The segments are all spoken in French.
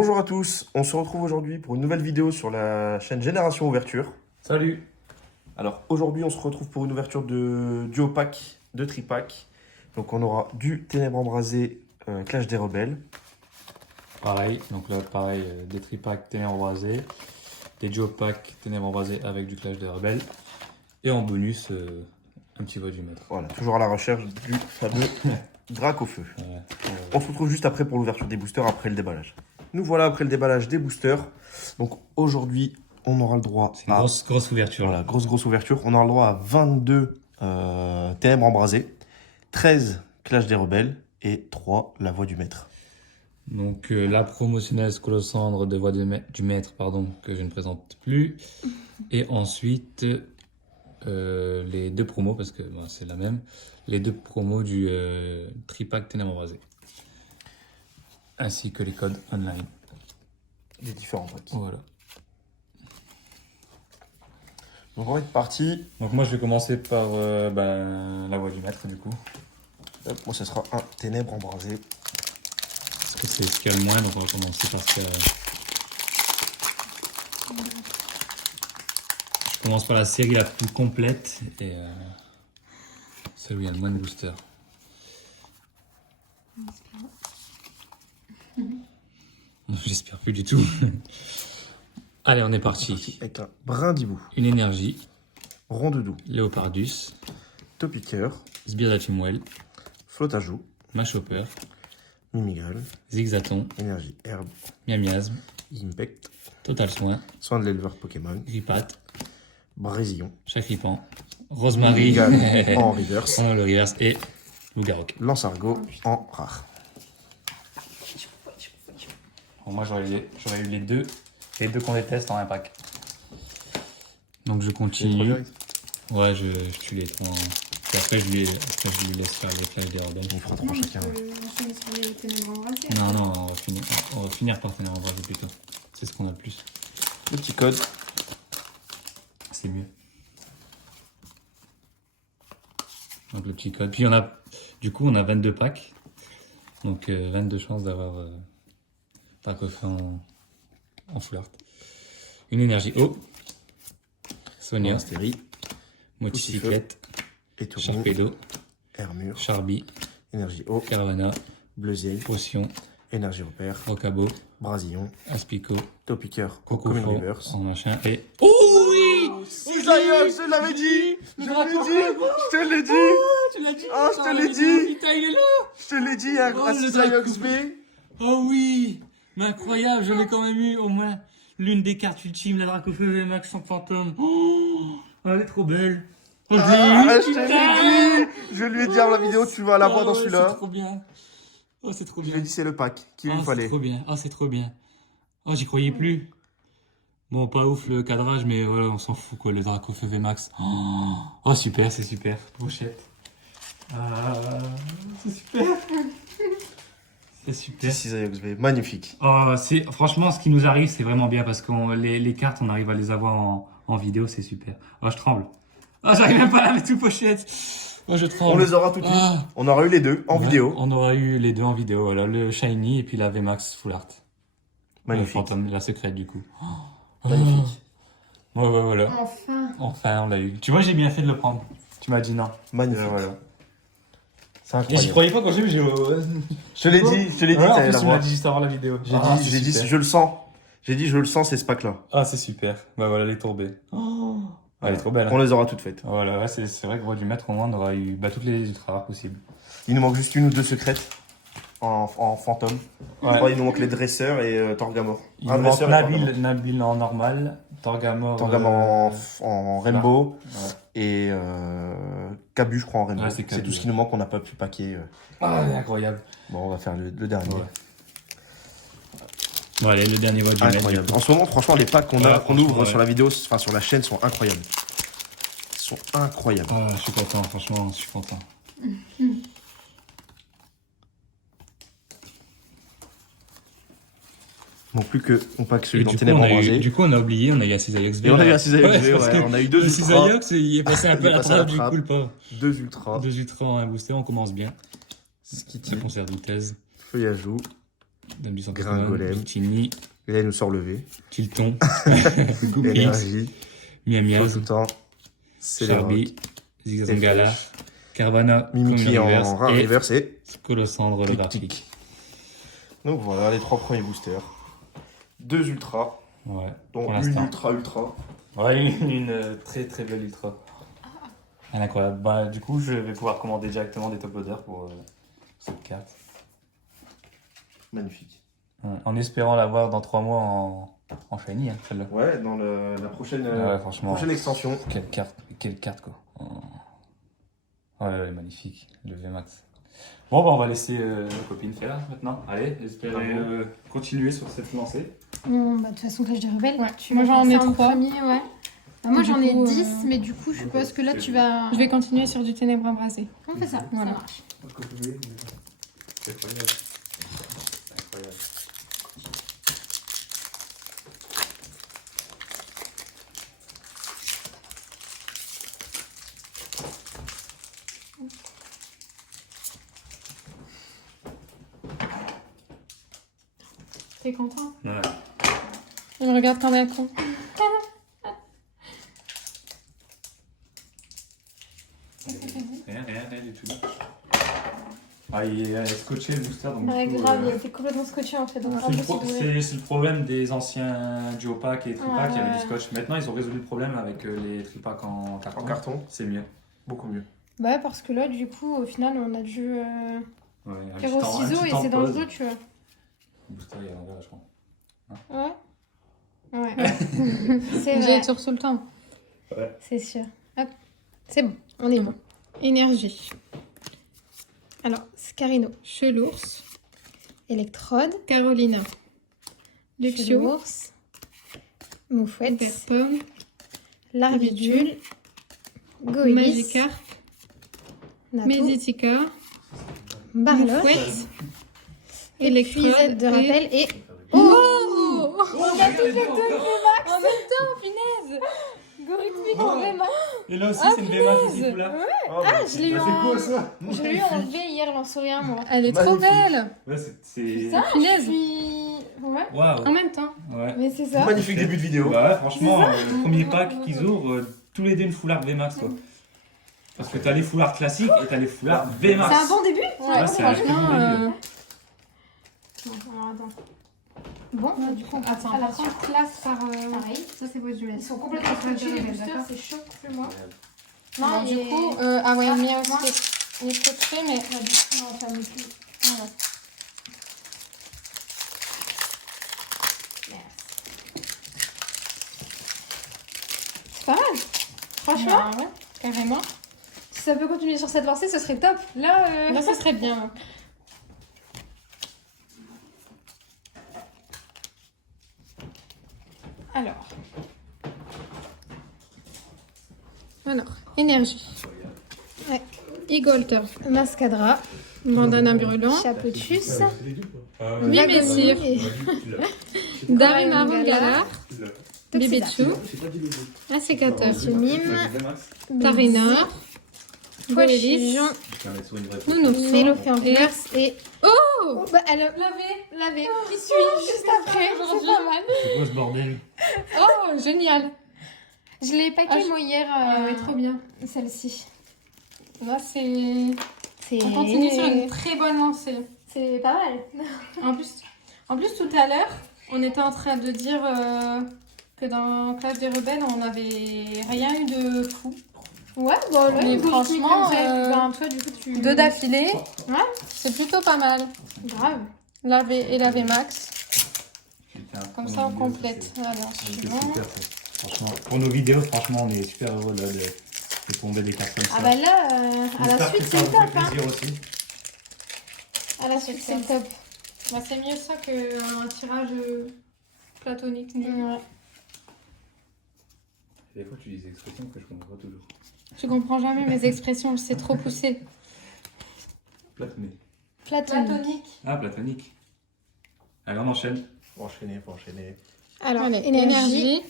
Bonjour à tous, on se retrouve aujourd'hui pour une nouvelle vidéo sur la chaîne Génération Ouverture. Salut. Alors aujourd'hui on se retrouve pour une ouverture de duo pack, de tripack. Donc on aura du Ténèbres Embrasées Clash des Rebelles. Pareil, donc là pareil, des tripacks Ténèbres Embrasées, des duo packs Ténèbres Embrasées avec du Clash des Rebelles. Et en bonus, un petit vote du maître. Voilà, toujours à la recherche du fameux Drac au feu. Ouais. On se retrouve juste après pour l'ouverture des boosters, après le déballage. Nous voilà après le déballage des boosters. Donc aujourd'hui on aura le droit C'est une grosse ouverture. Voilà, Là. grosse ouverture. On aura le droit à 22 Ténèbres Embrasées, 13 Clash des Rebelles et 3 La Voix du Maître. Donc la promotionnelle Colossandre de Voix du Maître, pardon, que je ne présente plus. Et ensuite les deux promos, parce que c'est la même, les deux promos du tripack Ténèbres Embrasées. Ainsi que les codes online. Les différents packs. Voilà. Donc on va être parti. Donc moi je vais commencer par la Voix du Maître du coup. Hop, moi, ce sera un Ténèbres Embrasées. Parce que c'est ce qu'il y a le moins, donc on va commencer par ce. Je commence par la série la plus complète et celle où il y a le moins de boosters. Non, j'espère plus du tout. Allez, on est parti. Avec un Brindibou, Une énergie, Rondoudou, Léopardus, Topiqueur, Sbire d'Atumwell, Flotajou, Machopper, Mimigal, Zigzaton, Énergie Herbe, Miamiasme, Impact, Total Soin, Soin de l'éleveur Pokémon, Gripat, Brésillon, Chakripan, Rosemary, Mimigal en reverse, en le reverse et Loup-Garou. Lancergot en rare. Bon, moi j'aurais eu les deux qu'on déteste en un pack. Donc je continue. Ouais, je tue les trois. Puis après je lui laisse faire les flashs des rebelles. On fera 3 chacun. Enchaîner sur les Ténèbres Embrasées. Non, on va finir par Ténèbres Embrasées plutôt. C'est ce qu'on a le plus. Le petit code. C'est mieux. Donc le petit code. Puis du coup on a 22 packs. Donc 22 chances d'avoir pack offert en full art. Une énergie eau. Sonia. Astérie, Moticyclette. Étourneau, Sharpedo. Hermure, Charby. Énergie Eau, Caravana. Bleuziel, Potion. Énergie Repère, Rocabo. Brasillon, Aspico. Topiqueur, Coco Common Reverse. en machin. Et. Oh oui! Cisailleux, je l'avais dit! Je te l'ai dit! Tu l'as dit? Ah, je te l'ai dit! Putain, il est là! Je te l'ai dit à Oh, le Cisailleux B. Oh oui! Mais incroyable, j'en ai quand même eu au moins l'une des cartes ultimes, la Dracofeu Max sans fantôme. Oh, elle est trop belle. Oh, je l'ai eu, Je te putain! l'ai dit! Je lui ai dit avant la vidéo, tu vas la voir dans ouais, celui-là. C'est trop bien. Oh, c'est trop Je lui bien. ai dit, c'est le pack qu'il lui C'est fallait. trop bien. Oh, c'est trop bien. Oh, j'y croyais plus. Bon, pas ouf le cadrage, mais voilà, on s'en fout quoi, le Dracofeu VMAX. Oh, super, c'est super. Pochette. Ah, c'est super. C'est super. Cisailleux B, magnifique. Oh, franchement, ce qui nous arrive, c'est vraiment bien parce que les cartes, on arrive à les avoir en vidéo, c'est super. Oh, je tremble. Oh, j'arrive même pas à la mettre tout pochette. Oh, je tremble. On les aura tout de suite. Ah. On aura eu les deux en Ouais, vidéo. On aura eu les deux en vidéo, voilà, le Shiny et puis la VMAX Full Art. Magnifique. Fantôme, la secrète du coup. Magnifique. Ouais, voilà. Enfin. Enfin, on l'a eu. Tu vois, j'ai bien fait de le prendre. Tu m'as dit non. Magnifique. Voilà. C'est Et incroyable. j'y croyais pas quand j'ai vu, Je te l'ai dit, Ouais, en t'allais plus, la tu m'as voir. dit juste avant la vidéo. J'ai Ah, dit, c'est j'ai dit, super. je le sens. J'ai dit, je le sens, c'est ce pack-là. Ah, c'est super. Bah voilà, elle est tourbée. Oh, elle est trop belle. hein. On les aura toutes faites. Voilà, ouais, c'est vrai que Voix du Maître, au moins, on aura eu toutes les ultra rares possibles. Il nous manque juste une ou deux secrètes en fantôme. Ouais. Je crois qu'il nous manque les dresseurs et Torgamor. Il Un nous manque dresseur et Torgamor. Nabil en normal, Torgamor. Torgamor en rainbow Ouais. et Cabu, je crois, en rainbow. Ouais, c'est c'est Cabu, tout ce qui nous manque, on n'a pas pu paquer. Ah, incroyable. Bon, on va faire le dernier. Ouais. Bon, allez, le dernier Voix du Maître. Incroyable. du coup. En ce moment, franchement, les packs qu'on Ouais, qu'on ouvre franchement, sur la vidéo, enfin sur la chaîne, sont incroyables. Ils sont incroyables. Ah, je suis content, franchement, je suis content. Non plus que on pack celui Et dans du coup, Ténèbres on a eu, Embrasées. du coup, on a oublié, on a eu un Cisailleux Et on a eu un Cisailleux Ouais, XV, parce ouais. que On a eu deux le ultras. Cisailleux, il est passé un Il peu est à la passé à la trappe, du trappe. coup, le pauvre. 2 ultras. 2 ultras en un booster, on commence bien. Skitty, Ça conserve 12. Feuillage joue, Dame du sang Gringolem. Victini, Et là, il nous sort le V. Tilton, Goupix, Énergie. Miam Tout Miam, le temps. C'est Charby, Zigzangala, Carvana, Mimikyu Commune en rare et reverse et... Colossandre, le Tic, graphique. Donc voilà, les 3 premiers boosters. 2 ultras, Ouais, dont pour une l'instant. ultra. Ouais, une très très belle ultra. Ah, incroyable. Bah, du coup, je vais pouvoir commander directement des top loaders pour cette carte. Magnifique. Ouais, en espérant l'avoir dans 3 mois en shiny, hein, celle-là. Ouais, dans la prochaine, Ah ouais, franchement. prochaine extension. Quelle carte quoi. Oh. Ouais, magnifique, le VMAX. Bon, bah, on va laisser la copine faire maintenant. Allez, espérez continuer sur cette lancée. Bon, bah, de toute façon, Clash des Rebelles, Ouais. tu Moi, vas j'en faire ai ça en 3. premier, ouais. Bah, moi, Du j'en ai coup, 10, mais du coup, je suppose que là, tu vas... Je vais continuer sur du ténèbre embrasé. On fait ça, Voilà. ça marche. C'est incroyable. Incroyable. T'es content? Ouais. Il me regarde comme un con. Rien du tout. Ah, il est scotché le booster, donc Ouais, du coup, grave, il était complètement scotché en fait. Donc, c'est le problème des anciens duopack et tripack, il y avait du Ouais. scotch. Maintenant, ils ont résolu le problème avec les tripack en carton. En carton, C'est mieux. beaucoup mieux. Bah, parce que là, du coup, au final, on a dû Ouais, un faire petit au temps- un ciseau petit et temps c'est de pause. dangereux, tu vois. Le booster, il est à l'envers, je crois. Ouais. Ouais. C'est J'ai vrai, sur tout le temps. c'est sûr. Hop, c'est bon, on est bon. Énergie. Alors, Scarino, Chelours. Electrode, Carolina. Luxio. Chelours, Moufouette, Verpomme. Larvidule, Goïs, Magikarp. Natou, Méditica. Barlotte, Moufouette. Électrode Électrode de et- rappel et... Oh! On a toutes les deux VMAX. En même temps, punaise! Goripnik en VMAX. Et là aussi, Ah, c'est une VMAX aussi, punaise. là. Ah, je l'ai eu en... ça Je l'ai eu en V hier, j'en sais rien, moi. Elle est trop Magnifique. belle! Ouais, c'est. Putain, je Punaise. suis... Ouais, Waouh! En même temps. Ouais. mais c'est ça. Magnifique début de vidéo. Bah ouais, franchement, le premier pack qu'ils ouvrent, tous les deux une foulard VMAX, quoi. Parce que t'as les foulards classiques et t'as les foulards VMAX. C'est un bon début. Ouais, c'est un très bon franchement, début. Alors, attends. Bon, Ouais, du coup, attends, à la par suite, contre, classe par... pareil. ça c'est beau duel. Ils sont complètement Clash des scotchés, les Rebelles, boosters, d'accord. c'est chaud, plus moi. Non, Non, du et- coup, ah ouais, Ah, le mien moi. aussi. Il est scotché, mais. Non, ça me plus. Voilà. C'est pas mal. Franchement, Ouais. carrément. Si ça peut continuer sur cette lancée, ce serait top. Là, Là, ça serait bien. Alors, énergie. Ouais. Igolter. Mascadra, Bandana brûlant. Chapetus, Mimessir. Darima Corail Galar. Bibichou. Assécateur. Mime, Tarina. Poélis. Jean, Nounours. Mélopée en verse et... Oh! Bah, elle a lavé. Qui suit juste après. C'est pas mal. C'est quoi ce bordel? Oh, génial! Je l'ai packé Ah, je- moi hier, Ah ouais, trop bien. celle-ci. Là, c'est. C'est... On continue sur une très bonne lancée. C'est pas mal. En plus, tout à l'heure, on était en train de dire que dans Clash des Rebelles, on n'avait rien eu de fou. Ouais, bon, là, Mais du coup, franchement, toi, du coup, tu... Deux d'affilée, Ouais, c'est plutôt pas mal. grave. La V et la VMAX. Putain, Comme ça, on complète. Alors, C'est suivant. super, ça. Franchement, pour nos vidéos, franchement, on est super heureux là, de tomber des cartes comme ça. Ah bah là, à la J'espère suite, que c'est ça le vous fait top, hein. plaisir aussi. À la suite, c'est le top. Bah, c'est mieux ça qu'un tirage platonique. Ouais. Des fois, tu dis des expressions que je comprends pas toujours. Tu comprends jamais mes expressions, c'est trop poussé. Platonique. Platonique. Ah, platonique. Allez, on enchaîne. Faut enchaîner. Alors, Allez, énergie,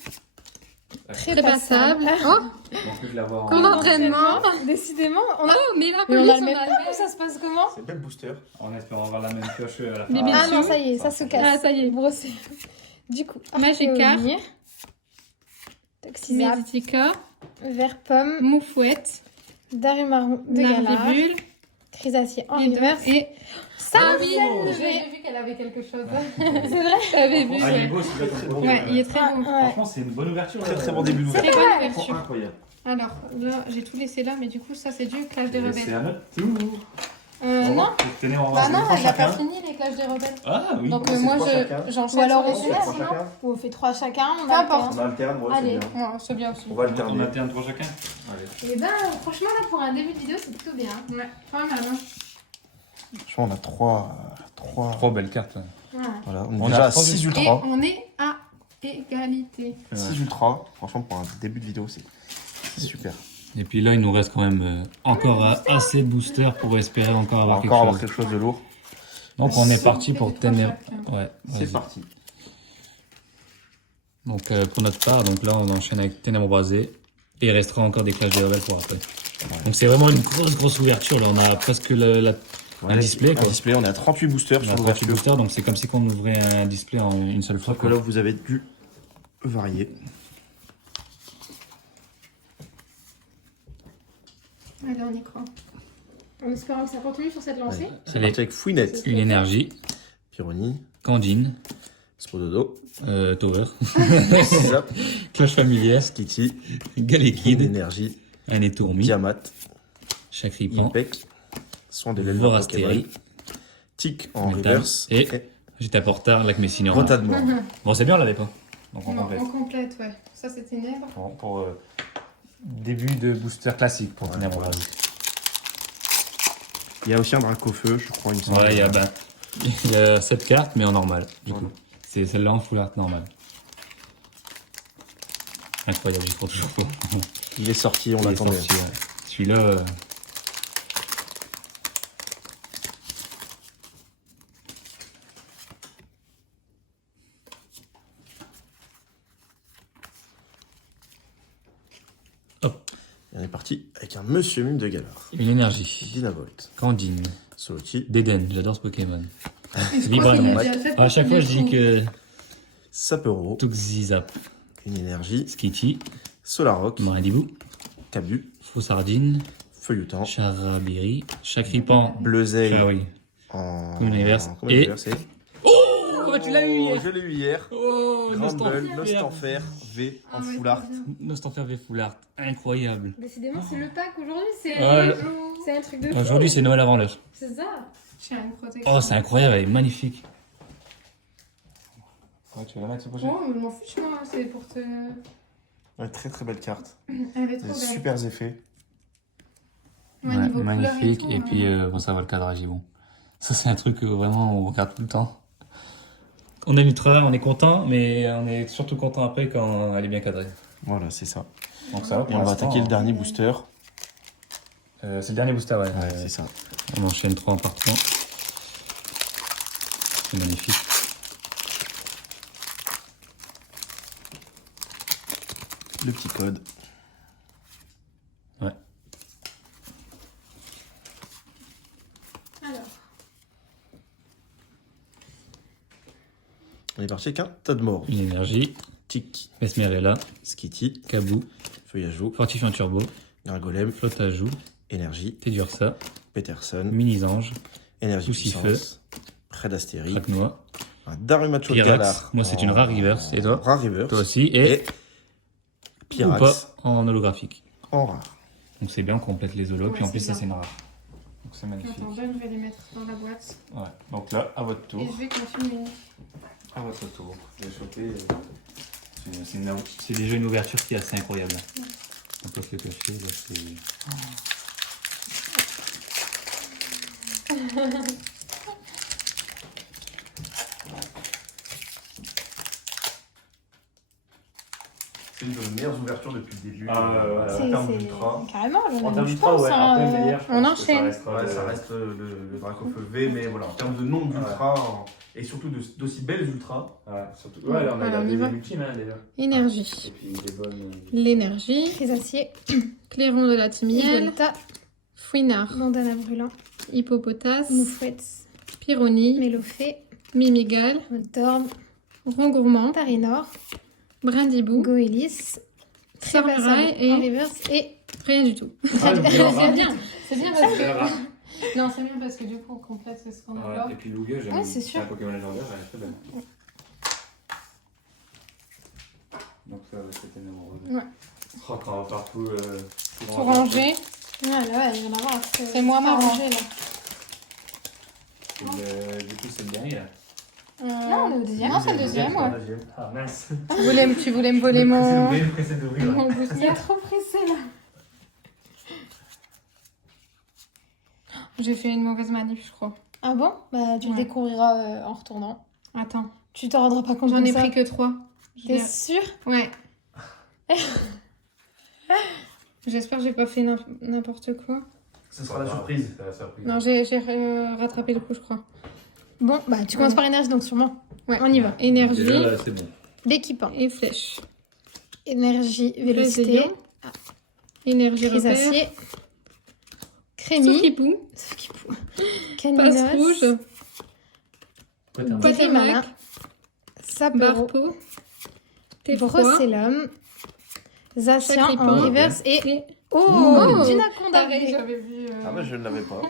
Très passable. Oh, On peut l'avoir cours d'entraînement. Décidément, on a... Oh, mais la Mais on police, a le on même a temps, ça se passe comment? C'est bel booster. en espérant avoir la même pioche à la fin. Bébé. Ah non, ça y est, ça se casse. Ah, ça y est. Brossé. Du coup, Magikarp. Archéomir, Toxizap, Meditica, Vert Pomme, Moufouette, Darumarron de Galar, Narvibule, Chrysacier en et reverse. et... Ça, Ah oui, j'ai vu qu'elle avait quelque chose. c'est vrai, t'avais vu. Ah, il est Ouais, beau, c'est très bon. Ouais, il est très beau. Franchement, c'est une bonne ouverture. Très très bon début Très d'ouverture. bonne ouverture. Incroyable. Alors, là, j'ai tout laissé là, mais du coup, ça, c'est du Clash des C'est Rebelles. à notre tour. Non, bah non, elle n'a pas chacun. fini les Clash des Rebelles. Ah oui. Donc c'est moi, trois chacun. j'enchaîne Ou alors sur on les fait deux, trois sinon. chacun. Ou on fait 3 chacun, on Peu importe. On alterne, ouais, c'est Allez. bien. Ouais, c'est bien aussi. On va On alterner. alterne 3 chacun. Allez. Et ben, franchement, là, pour un début de vidéo, c'est plutôt bien. Ouais, pas mal, hein. Je crois qu'on a trois. 3 belles cartes. Ouais. Voilà. Voilà, on est On déjà a à trois 6 Et ultras. on est à égalité. 6 ultras. Franchement, pour un début de vidéo, c'est super. Et puis là, il nous reste quand même encore assez de boosters pour espérer encore On va avoir encore avoir quelque chose. quelque chose de lourd. Donc on est parti pour Trois Ténèbres. chacun. Ouais, C'est vas-y. parti. Donc pour notre part, donc là on enchaîne avec Ténèbres brasées. Et il restera encore des Clash des Rebelles pour après. Donc c'est vraiment une grosse ouverture. Là, on a presque un display. Un Quoi. display, on est à 38 boosters On sur a 38 l'ouverture. boosters, donc c'est comme si on ouvrait un display en une seule fois. Sauf que Quoi. là, vous avez dû varier. Allez, on y croit. En espérant que ça continue sur cette lancée. C'est C'est parti avec Fouinette, une énergie, Pyroni, Candine, Spododo, Tower, Zap, Clash familière, Skitty, Galekid, Énergie, un étourmi, Diamat, Chakripan, Impec, Soin de l'aile Vorastéry, Tic en Métal, reverse et J'étais à Portard, Lac Messine. Rota de mort. Bon, c'est bien, on l'avait pas. Donc on Non, complète. on complète, ouais. Ça, c'est Ténèbres. Pour début de booster classique pour Ténèbres brasées. Il y a aussi un Dracofeu, je crois, il me semble. Ouais, il y a 7 cartes, mais en normal, du coup. C'est celle-là en full art normal. Incroyable, j'y crois toujours pas. Il est sorti, on Il est l'attendait. sorti, ouais. Celui-là. Hop, Et on est parti avec un Monsieur Mime de Galar. une énergie. Dynavolt, Candine. Soloki, D'Eden, j'adore ce Pokémon. Je Libre crois qu'il à l'a déjà fait À chaque fois, je dis que Sapero, Toxizap, une énergie, Skitty, Solarock, Marindibou, Cabu, Faussardine, Feuilleton, Charabiri, Chakripan, Bleuzeil ah oui. en Univers. Combien Et- d'univers, c'est Oh, tu l'as eu hier. Je l'ai eu hier. Oh, Grumble, Nostanfer, V en full art. Nostanfer V full art, incroyable. Décidément, c'est le pack aujourd'hui, c'est Ouais. c'est un truc de fou. Aujourd'hui, c'est Noël avant l'heure. C'est ça. Tiens, une protection. Oh, c'est incroyable, elle est magnifique. Ouais, tu vas la mettre ce prochain. Oh, mais je m'en fiche, moi. C'est pour te. Ouais, très très belle carte. Elle est trop Des belle. super effets. Ouais, Ouais, niveau couleur magnifique. tout, Et puis, bon, ça va le cadrage est bon. Ça, c'est un truc que vraiment on regarde tout le temps. On est ultra, on est content, mais on est surtout content après quand elle est bien cadrée. Voilà, c'est ça. Donc ça va. Et on va attaquer le dernier booster. C'est le dernier booster, ouais. Ouais, c'est ça. On enchaîne 3 en partant. C'est magnifique. Le petit code. Ouais. Alors, On est parti avec un tas de morts. Une énergie, Tic, Mesmerella, Skitty, Kabou, Feuillageau, Fortifiant Turbo, Gargolem, Flotte à joue, Énergie, Tedursa, Peterson, Mini-Ange, Énergie Souci-Feu, Puissance, Prédastérie, Craque-Noix, un Darumacho de Galar. Pyrax. Moi, c'est une rare reverse. Et toi Rare reverse. Toi aussi. Et, ou Pyrax pas en holographique. en rare. Donc c'est bien, on complète les holos. Ouais, puis en c'est plus, ça, bien. c'est une rare. Donc c'est magnifique. attends, là, je vais les mettre dans la boîte. Ouais. Donc là, à votre Et tour. je vais continuer. À votre tour. Vous allez choper. C'est déjà une ouverture qui est assez incroyable. On peut se le cacher. Là, c'est... C'est une de nos meilleures ouvertures depuis le début. Ah, ouais, En termes d'ultra. Carrément, j'en ai En termes je d'ultra, pense, ouais, hein, après meilleur, je on pense que enchaîne. restera Ouais, ça reste le Dracofeu V, mais voilà, en termes de nombre d'ultra et surtout d'aussi belles ultras. Ouais, surtout. Ouais, là, on a Alors, on y des va. ultimes, hein, déjà. Énergie. Et puis des bonnes. L'énergie. Crésacier, Clairon de la Timiel. Volta, Fouinard. Bandana Brûlant, Hippopotas. Moufouette, Pyrrhony. Mélophée, Mimigal. Dorme, Rongourmand. Parinor, Brindibou. Goélis, Samurai Trépassable et- en reverse et Rien du tout. Ah, le bien, C'est bien. C'est bien parce C'est que. rare. Non, c'est bien parce que du coup, on complète ce qu'on a là. Ouais, et puis Lugia, j'aime. Ouais, c'est sûr. un Pokémon légendaire, elle est très belle. Donc ça, c'était numéro 2. Ouais. Oh, quand on va partout. Tout ranger. Ouais, là, ouais, il y en a marre. C'est moi pas marrant. rangé, là. Du coup, c'est le dernier là. Non, on est au deuxième. Non, c'est le deuxième, ouais. Ah mince. Tu voulais me voler mon. Pressé d'ouvrir. mon Il booster. est trop pressé, là. J'ai fait une mauvaise manip, je crois. Ah bon? Bah, tu le Ouais. découvriras en retournant. Attends. Tu t'en rendras pas compte J'en comme ai ça. pris que 3. T'es sûr? Ouais. J'espère que j'ai pas fait n'importe quoi. Ce sera la surprise. C'est la surprise. Non, j'ai rattrapé le coup, je crois. Bon, bah, tu commences par énergie, donc sûrement. Ouais. On y va. Énergie Déjà, là, c'est bon. L'équipement. et flèche. Énergie, vélocité, Résilience. Énergie repère. Crésacier, Crémy, Soukipou. Passe Caninos, rouge. Grimala, Sapero, Barpo. Tefroid. Brocellum, Zacian Sacripant. en reverse et... Et... Oh, Ginaconda. Pareil, j'avais vu. Ah ouais, je ne l'avais pas.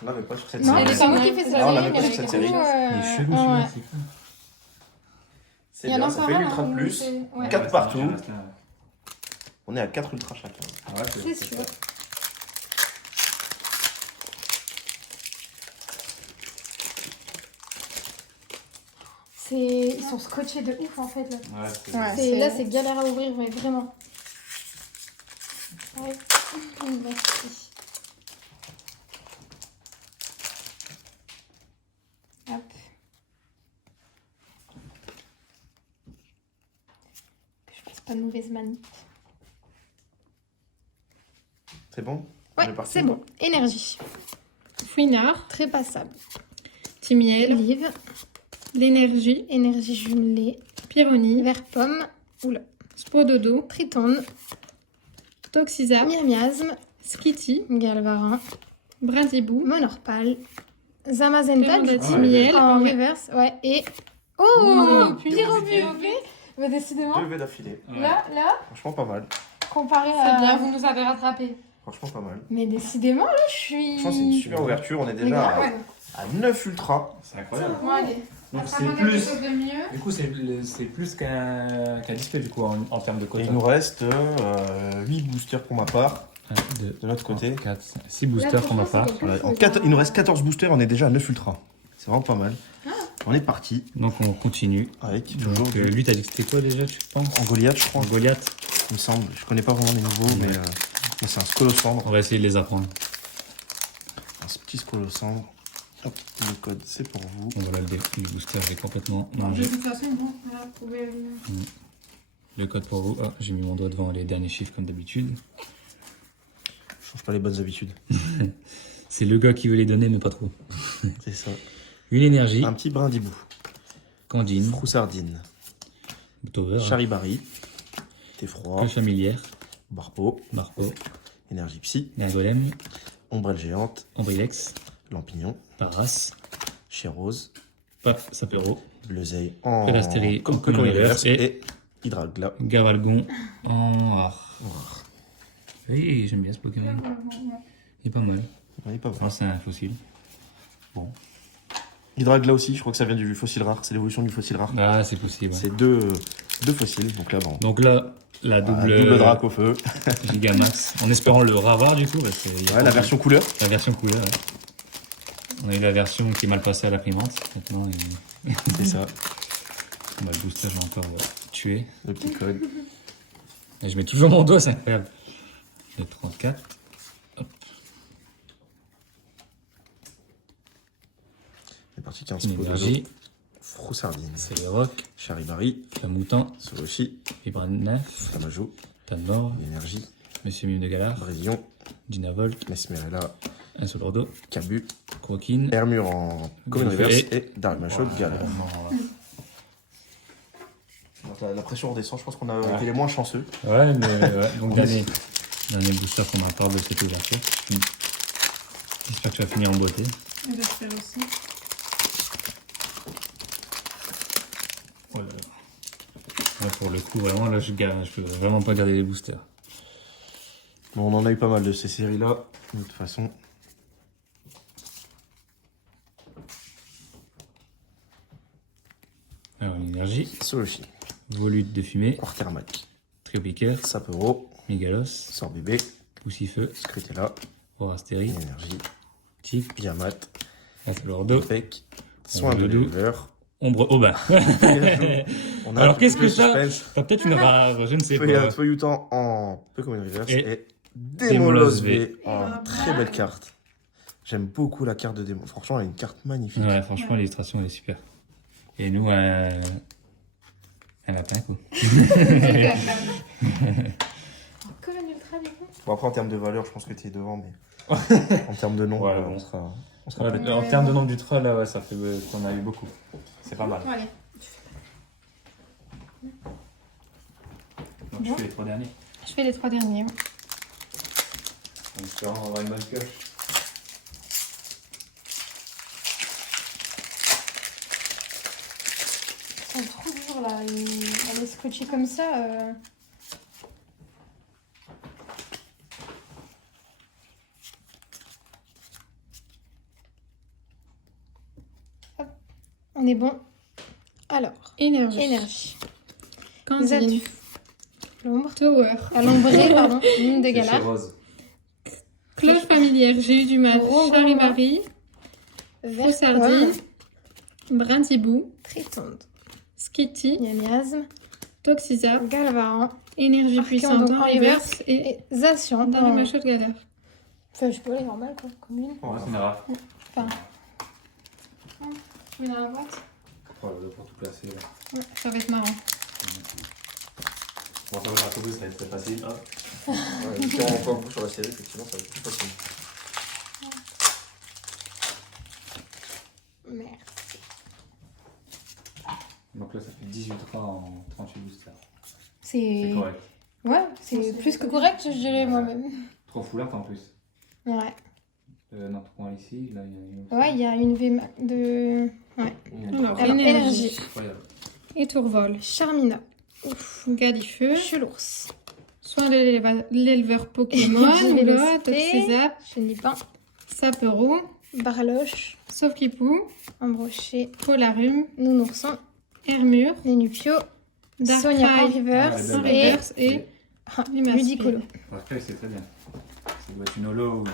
Je ne l'avais pas sur cette Non, série. c'est pas moi qui fais ça. Ah, on l'avait pas sur cette série. Il est chelou ouais. celui-là, c'est quoi C'est Il y en bien, a ça pas fait mal, l'ultra hein, de plus. c'est- ouais. 4 partout. Il reste un. On est à 4 ultras chacun. Ah ouais, C'est sûr. Ils sont scotchés de ouf en fait là. Ouais, c'est. Ouais. Là c'est galère à ouvrir, mais vraiment. Ouais. Merci. Hop. Que je fasse pas de mauvaise manip. C'est bon? Ouais, On est parti. c'est bon. Énergie. Fouinard. Trépassable. Timiel. Livre. L'énergie. Énergie jumelée. Pyrrhony. Vert pomme. Oula. Spododo. Triton. Toxisa. Miasme. Skitty. Galvarin. Brindibou. Monorpal. Zamazenta. Clairon de Du la coup, Timiel. en Ouais. reverse. Ouais. Et. Oh, Oh, putain. Pyrobuvé. Mais décidément, 2 V d'affilée. là, Franchement, pas mal. comparé C'est à. bien, vous nous avez rattrapés. Franchement, pas mal. Mais décidément, là, je suis. Franchement, c'est une super ouverture. On est Mais déjà grave, à, ouais. à 9 ultras. C'est incroyable. Bon, allez. Donc On c'est va plus. quelque chose de mieux. Du coup, c'est plus qu'un display du coup en termes de Et quota. il nous reste 8 boosters pour ma part. 1, 2, De notre côté. 4, 6 boosters pour ma part. Voilà, il nous reste 14 boosters. On est déjà à 9 ultras. C'est vraiment pas mal. On est parti Donc on continue. avec toujours Donc du lui, t'as dit que c'était quoi déjà, tu penses en Goliath, je crois. En Goliath. Il me semble. Je connais pas vraiment les nouveaux, mais c'est un Scolosandre. On va essayer de les apprendre. Un petit Scolosandre. Hop, le code, c'est pour vous. On va le booster, j'ai complètement De mangé. toute façon, bon, on va trouver. Le code pour vous. Ah, j'ai mis mon doigt devant les derniers chiffres comme d'habitude. Je change pas les bonnes habitudes. C'est le gars qui veut les donner, mais pas trop. C'est ça. Une énergie. Un petit brindibou. Candine. Froussardine. Tover. Charibari. Tefroid. Cloche familière. Barpo. Marco. Énergie psy. Nergolem. Ombrelle géante. Ombrilex. Lampignon. Paras. Chérose. Pap Sapero. Bleuzeil en Pelastérie, comme Pokémon reverse Reverse et Hydragla. Gavalgon en rare. Oui, j'aime bien ce Pokémon. Il est pas mal. Il est pas Je mal. pense que c'est un fossile. Hydragla aussi, je crois que ça vient du fossile rare. C'est l'évolution du fossile rare. Ah, c'est possible. Ouais. C'est deux fossiles. Donc là, bon. Donc là, la double, Double drac au feu. Gigamax. En espérant le ravoir du coup. Parce que il y a Ouais, la version couleur. La version couleur. Ouais. On a eu la version qui est mal passée à l'imprimante. Maintenant, C'est ça. le booster, je l'ai encore tué. Le petit code. Et je mets toujours mon doigt, c'est incroyable. Le 34. Hop. C'est parti, 15 Une énergie. Froussardine, C'est le rock, Charibari, Flamoutant, Soloshi, Vibranef, Flamajo, Tanmor, Énergie, Monsieur Mime de Galar, Brillon, Dinavolt, Mesmerella, Un Solordo, Cabu, Croquine. Hermure en Common Bouffée. Reverse et Darumachot Galère. Ouais, Donc la pression redescend, je pense qu'on a Ouais. été les moins chanceux. mais ouais. Donc dernier booster qu'on en parle de cette ouverture. J'espère que tu vas finir en beauté. J'espère aussi. Oh là là. Ouais, pour le coup, vraiment, là, je peux vraiment pas garder les boosters. Bon, on en a eu pas mal de ces séries-là, de toute façon. Alors, l'énergie, Soloshi, volute de fumée, Quartermac, Triopiqueur, Sapero, Mégalos, Sorbébé, Poussifeu, Scrutella, Orastérie, Énergie, Tic, Piamat, Atolordo, Pec, Soin de Doudou. l'éleveur. Ombre Aubin. On a Alors, un qu'est-ce peu que de ça suspense. T'as peut-être une rare, je ne sais pas. Feuilletant en peu comme une reverse Et et Démolos Démolos V en Ah, très belle carte. J'aime beaucoup la carte de Démo. Franchement, elle est une carte magnifique. Ouais, franchement, l'illustration, elle est super. Et nous, un lapin, quoi. Encore un ultra du coup. Bon, après, en termes de valeur, je pense que tu es devant, mais en termes de nom, Ouais, on bon. sera Ouais, peut-être- en termes de nombre d'ultra, là, ouais, ça fait qu'on a eu beaucoup. C'est pas mal. Bon, allez. Donc, je Bon. fais les 3 derniers. Je fais les 3 derniers. En espérant avoir une bonne pioche. Ils sont trop durs là. Elle est scotchée comme ça. Hop. On est bon. Alors, énergie. Candine. Zatu. L'ombre. Tower. À l'ombré, pardon. Mine de gala. Rose. Cloche familière. J'ai eu du mal. Ronron. Charivari. Vert Sardine. pomme. Brintibou. Tritonde. Skitty. Miasme. Toxiza. Galvaran. Énergie Archéon, puissante donc en en reverse. Et Et Zacian. Darumachot de Galère. Enfin, je peux aller normal quoi. Commune. Ouais, c'est une rare. Je mets dans la boîte. Pour tout placer, là. Ouais, ça va être marrant. Bon, ça va, la trouver, ça va être très facile. Hop. Ouais, si on voit beaucoup sur la série, effectivement, ça va être plus facile. Merde. Donc là, ça fait 18 ultra en 38 boosters. C'est. C'est correct. Ouais, c'est plus que correct, je dirais moi-même. 3 foulards en plus. Ouais. Non, 3 ici, là, il y a une autre. Ouais, il y a une V de. Alors, Alors, énergie. énergie. Incroyable. Et Tourvol. Charmina. Galifeu. Chelours. Soin de l'éleveur Pokémon. Énergie, Oula, vélocité. Toxizap. Chenipin. Sapero. Barloche. Sauf-Kipou. Embroché. Polarum. Nounourson. Hermure. Nénupio. Sonia en Darkrai. reverse. Ouais, En Et. reverse. Et Ludicolo. Ludicolo. Après, c'est très bien. Ça doit être une holo ou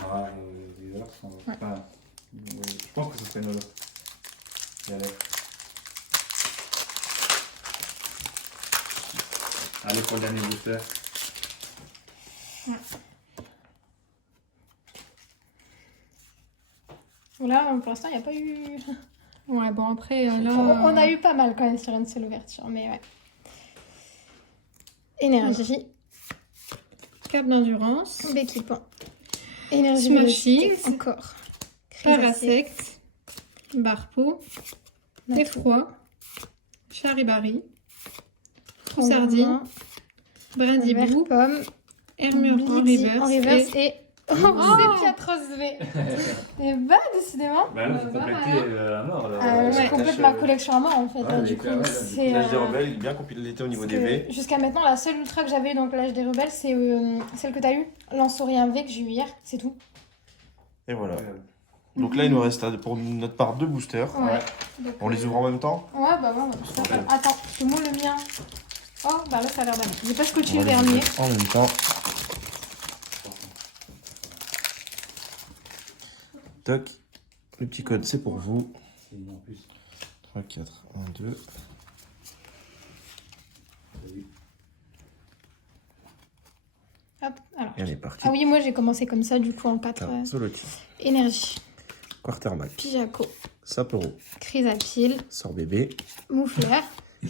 les autres sont. Ouais. Enfin, je pense que ce serait une holo. Il y a l'air. Allez pour le dernier booster. Là, pour l'instant, il n'y a pas eu. Ouais, bon, après, là. On a eu pas mal quand même sur une seule ouverture, mais ouais. Énergie. Cap d'endurance. Béquipant. Énergie Smurfing. vélocité. Encore. Chrysacée. Parasect. Barpo. Effroi. Charibari. Sardine. Brindibou. Vert pomme. Hermure en Blidi reverse. en reverse Et et. Oh, c'est Piatros V. Et bah, décidément. Bah là, vous Bah, complétez à mort. Là. Je ouais. complète ma collection à mort en fait. là, du coup, c'est. L'âge des rebelles, il est bien complété au niveau des V. Jusqu'à maintenant, la seule ultra que j'avais eu dans l'âge des rebelles, c'est celle que t'as eue. Lanceurien V que j'ai eu hier, c'est tout. Et voilà. Donc là, il nous reste pour notre part 2 boosters. Ouais. On les ouvre en même temps. Ouais, bah ouais, on va tout faire. Ouais. Attends, parce que moi le mien. Oh, bah là ça a l'air d'aller. J'ai pas scotché On le va les dernier. ouvrir en même temps. Toc. Le petit code, c'est pour vous. En plus. 3, 4, 1, 2. Hop, alors. Et on est parti. Ah oui, moi j'ai commencé comme ça, du coup en 4. Solotti. Énergie. Quartermac, Pijaco, Sapporo, Chrysapile, Sort bébé, Moufleur,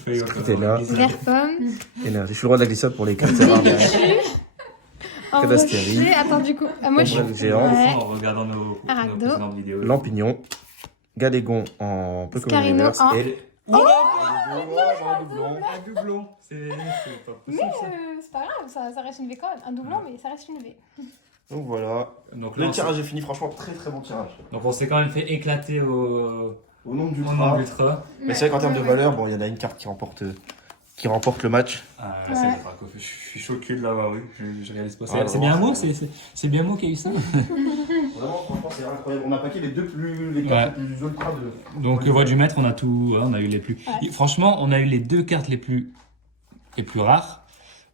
T'es là. Vert Pomme, Énergie. Je suis le roi de la glissade pour les critères. en d'Astérie. rocher. Attends, du coup. Moi, je Ombrelle suis. géante. Ouais. En regardant nos Arado. précédentes vidéos. Lampignon, Galégon en Pokémon Scarino Reverse en- et Un doublon. C'est pas Mais possible, ça. c'est pas grave, ça reste une V quand même. Un doublon, mais ça reste une V. donc voilà. Donc, là, Le tirage est fini, franchement très très bon tirage. donc on s'est quand même fait éclater au Au nombre du au nombre d'ultra. Mais c'est vrai qu'en termes de valeur, bon, il y en a une carte qui remporte le match. Ah, Ouais. c'est le Draco. Je suis choqué de l'avoir eu. Je réalise pas. Ah, C'est bien vraiment, moi, c'est bien moi qui a eu ça. Vraiment, franchement, c'est incroyable. On a paqué les cartes les plus ultra de. Donc, voie du maître, on a tout. On a eu les plus. Ouais. Franchement, on a eu les deux cartes les plus rares.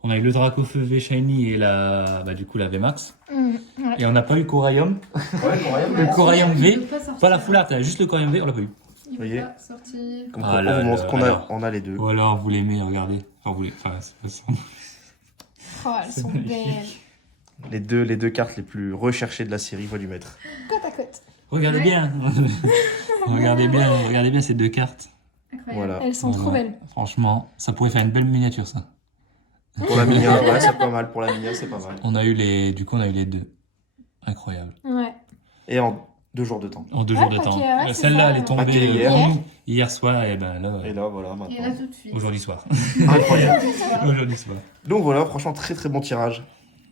On a eu le Draco Feu V Shiny et du coup la VMAX. Ouais. Et on n'a pas eu Corayum. Ouais, Corayum, Le Corayum V. Il peut pas sortir. Pas la full art, juste le Corayum V, on l'a pas eu. Il peut voyez. pas sortir. Comme Ah quoi, là on montre là, qu'on a, alors. on a les deux. Voilà, vous l'aimez, regardez. Enfin, c'est pas ça. Oh, elles sont magnifique. belles. Les deux cartes les plus recherchées de la série, voie du maître. Côte à côte. Regardez Ouais. bien. regardez bien ces deux cartes. Incroyable. Voilà. Elles sont trop Voilà. belles. Franchement, ça pourrait faire une belle miniature, ça. Pour la Minia, ouais, c'est pas mal. Pour la Minia, c'est pas mal. On a eu les deux. Incroyable. Ouais. Et en 2 jours de temps. En 2 Ouais, jours de paquet, temps. ouais, c'est Celle-là, ça. elle est tombée Paquet hier. hier soir, et ben là, Et là, voilà, Et maintenant. là tout de suite. aujourd'hui soir. Incroyable. aujourd'hui soir. Donc voilà, franchement, très très bon tirage.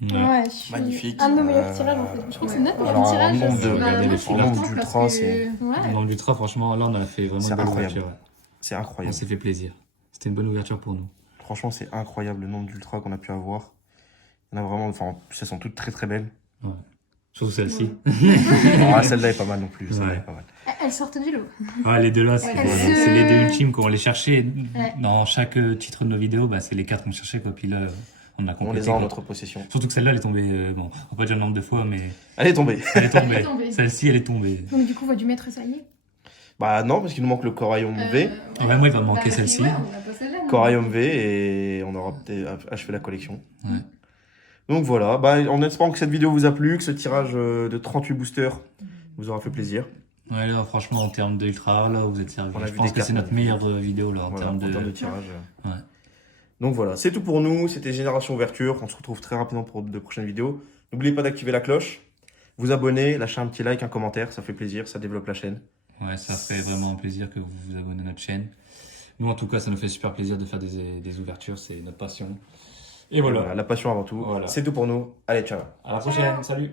Ouais. Ouais, je suis- Magnifique. Un de nos meilleurs tirages en fait. Je crois que c'est notre meilleur Alors, en tirage. nombre de- Bah, regardez moi, les je suis fonds. En nombre contente d'ultra, parce c'est- que- Ouais. Dans l'ultra, franchement, là, on a fait vraiment C'est une belle incroyable. ouverture. Ouais. C'est On incroyable. s'est fait plaisir. C'était une bonne ouverture pour nous. Franchement, c'est incroyable le nombre d'ultras qu'on a pu avoir. Il y en a vraiment, enfin, en plus, elles sont toutes très très belles. Surtout celle-ci. Ah, celle-là est pas mal non plus. Celle-là Ouais. est pas mal. Elles sortent du lot. Ouais, les deux là, c'est Ouais, c'est les deux ultimes qu'on les cherchait. Ouais. Dans chaque titre de nos vidéos, bah, c'est les 4 qu'on cherchait, quoi. Puis là, on a On complété. les a en quoi. notre possession. Surtout que celle-là, elle est tombée, bon, on va pas dire le nombre de fois, mais Elle est tombée. elle est tombée. Elle est tombée. Celle-ci, elle est tombée. Donc du coup, on va du maître, ça y est. Bah non, parce qu'il nous manque le Corayum V. Ouais, moi, il va me manquer celle-ci. Ouais, on a pas celle-là. non. Corayum V et on aura peut-être achevé la collection. Ouais. Donc voilà, bah, en espérant que cette vidéo vous a plu, que ce tirage de 38 boosters vous aura fait plaisir. Ouais, là, franchement, en termes d'ultra rare, là, vous êtes servi. On a Je vu pense des que c'est cartes notre meilleure vidéo, là, en Voilà, termes en termes de de. tirage. Ouais. Donc voilà, c'est tout pour nous. C'était Génération Ouverture. On se retrouve très rapidement pour de prochaines vidéos. N'oubliez pas d'activer la cloche, vous abonner, lâcher un petit like, un commentaire. Ça fait plaisir, ça développe la chaîne. Ouais, ça fait vraiment un plaisir que vous vous abonnez à notre chaîne. Nous, en tout cas, ça nous fait super plaisir de faire des ouvertures, c'est notre passion. Et voilà. La passion avant tout. Voilà. C'est tout pour nous. Allez, ciao. À la prochaine, salut!